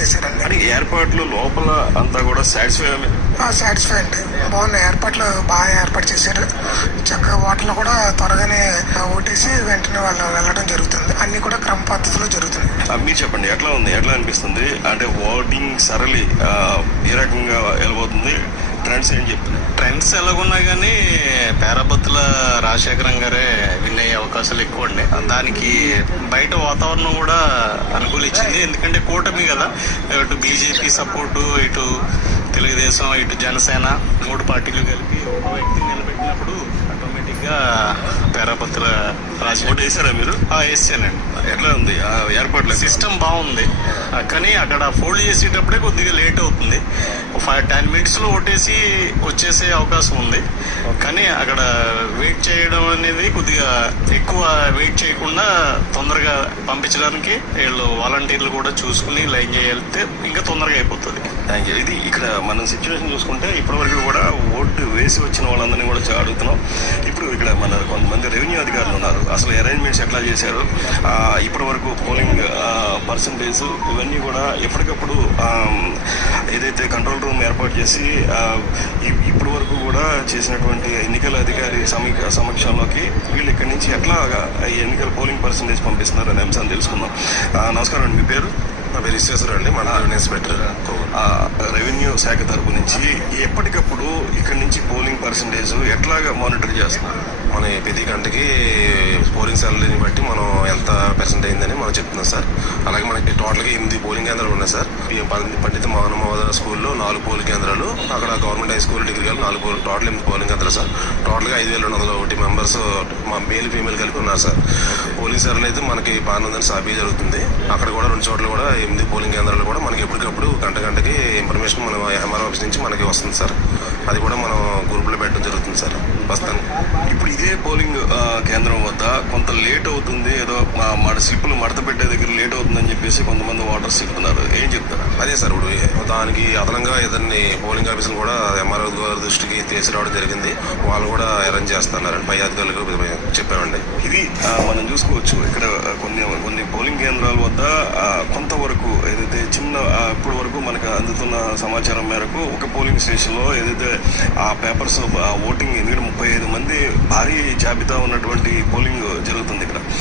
చేశారండి అంటే ఏర్పాట్లు లోపల అంతా కూడా సాటిస్ఫై సాటిస్ఫై అండి బాగున్న ఏర్పాట్లు బాగా ఏర్పాటు చేశారు. చక్కగా ఓటర్లు కూడా త్వరగానే ఓటేసి వెంటనే వాళ్ళు వెళ్ళడం జరుగుతుంది. అన్ని కూడా క్రమ పద్ధతిలో జరుగుతుంది. మీరు చెప్పండి ఎట్లా ఉంది? ఎట్లా అనిపిస్తుంది? అంటే ఓటింగ్ సరళి ఏ రకంగా వెళ్ళబోతుంది? ట్రెండ్స్ ఏం చెప్తుంది ట్రెండ్స్ ఎలాగున్నా కానీ పేరబత్తుల రాజశేఖరం గారే విన్ అయ్యే అవకాశాలు ఎక్కువ అండి దానికి బయట వాతావరణం కూడా అనుకూలించింది ఎందుకంటే కూటమి కదా. ఇటు బీజేపీ సపోర్టు ఇటు తెలుగుదేశం ఇటు జనసేన మూడు పార్టీలు కలిపి ఒక వ్యక్తిని నిలబెట్టినప్పుడు గా పేరాబత్తుల ఓటు రాజశేఖర్ వేసారా మీరు? వేసానండి. ఎట్లా ఉంది? ఆ ఏర్పాట్లు సిస్టమ్ బాగుంది. కానీ అక్కడ ఫోల్డ్ చేసేటప్పుడే కొద్దిగా లేట్ అవుతుంది. ఫైవ్ టెన్ మినిట్స్లో ఓటేసి వచ్చేసే అవకాశం ఉంది. కానీ అక్కడ వెయిట్ చేయడం అనేది కొద్దిగా ఎక్కువ వెయిట్ చేయకుండా తొందరగా పంపించడానికి వీళ్ళు వాలంటీర్లు కూడా చూసుకుని లైన్ చేయగలిగితే ఇంకా తొందరగా అయిపోతుంది. థ్యాంక్ యూ ఇది ఇక్కడ మనం సిచ్యువేషన్ చూసుకుంటే ఇప్పటివరకు కూడా ఓటు చేసి వచ్చిన వాళ్ళందరినీ కూడా అడుగుతున్నాం. ఇప్పుడు ఇక్కడ మన కొంతమంది రెవెన్యూ అధికారులు ఉన్నారు. అసలు అరేంజ్మెంట్స్ ఎట్లా చేశారు? ఇప్పటి వరకు పోలింగ్ పర్సంటేజ్ ఇవన్నీ కూడా ఎప్పటికప్పుడు ఏదైతే కంట్రోల్ రూమ్ ఏర్పాటు చేసి ఇప్పటి వరకు కూడా చేసినటువంటి ఎన్నికల అధికారి సమీ- సమక్షంలోకి వీళ్ళు ఇక్కడి నుంచి ఎట్లా ఈ ఎన్నికల పోలింగ్ పర్సంటేజ్ పంపిస్తున్నారు అనే అంశాన్ని తెలుసుకుందాం. నమస్కారం అండి. మీ పేరు? నా పేరు అండి. మన ఇన్స్పెక్టర్ రెవెన్యూ శాఖ తరపు నుంచి ఎప్పటికప్పుడు ఇక్కడి నుంచి పోలింగ్ పర్సంటేజ్ ఎట్లాగా మానిటర్ చేస్తున్నారు? మన ప్రతి గంటకి పోలింగ్ సెల్ని బట్టి మనం ఎంత పర్సెంట్ అయిందని మనం చెప్తున్నాం సార్. అలాగే మనకి టోటల్గా ఎనిమిది పోలింగ్ కేంద్రాలు ఉన్నాయి సార్. పండిత మోహన్ స్కూల్లో నాలుగు పోలింగ్ కేంద్రాలు అక్కడ గవర్నమెంట్ హై స్కూల్ డిగ్రీ కలిపి నాలుగు పోలింగ్ టోటల్ ఎనిమిది పోలింగ్ కేంద్రాలు సార్. టోటల్గా ఐదు వేల రెండు వందల ఒకటి మెంబర్స్ మా మేల్ ఫీమేల్ కలిపి ఉన్నారు సార్. పోలింగ్ సెల్ అయితే మనకి బాగానుందని సాబీ జరుగుతుంది. అక్కడ కూడా రెండు చోట్ల కూడా ఎనిమిది పోలింగ్ కేంద్రాలు కూడా మనకి ఎప్పటికప్పుడు గంట గంటకి ఇన్ఫర్మేషన్ మన ఎంఆర్ ఆఫీస్ నుంచి మనకి వస్తుంది సార్. అది కూడా మనం గ్రూప్లో పెట్టడం జరుగుతుంది. ఇప్పుడు ఇదే పోలింగ్ కేంద్రం వద్ద కొంత లేట్ అవుతుంది ఏదో మన స్లిప్పులు మడత పెట్టే దగ్గర లేట్ అవుతుందని చెప్పేసి కొంతమంది ఓటర్స్ చెప్తున్నారు ఏం చెప్తారు? అదే సార్ ఇప్పుడు దానికి అదనంగా ఇద్దరిని పోలింగ్ ఆఫీసులు కూడా ఎంఆర్ఓ గారి దృష్టికి తీసుకురావడం జరిగింది. వాళ్ళు కూడా అరేంజ్ చేస్తున్నారండి పై అధికారులకు చెప్పామండి. ఇది మనం చూసుకోవచ్చు. ఇక్కడ కొన్ని కొన్ని పోలింగ్ కేంద్రాల వద్ద కొంతవరకు ఏదైతే చిన్న ఇప్పటి వరకు మనకు అందుతున్న సమాచారం మేరకు ఒక పోలింగ్ స్టేషన్లో ఏదైతే ఆ పేపర్స్ ఓటింగ్ ఎందుకంటే భారీ జాబితా ఉన్నటువంటి పోలింగ్ జరుగుతుంది ఇక్కడ.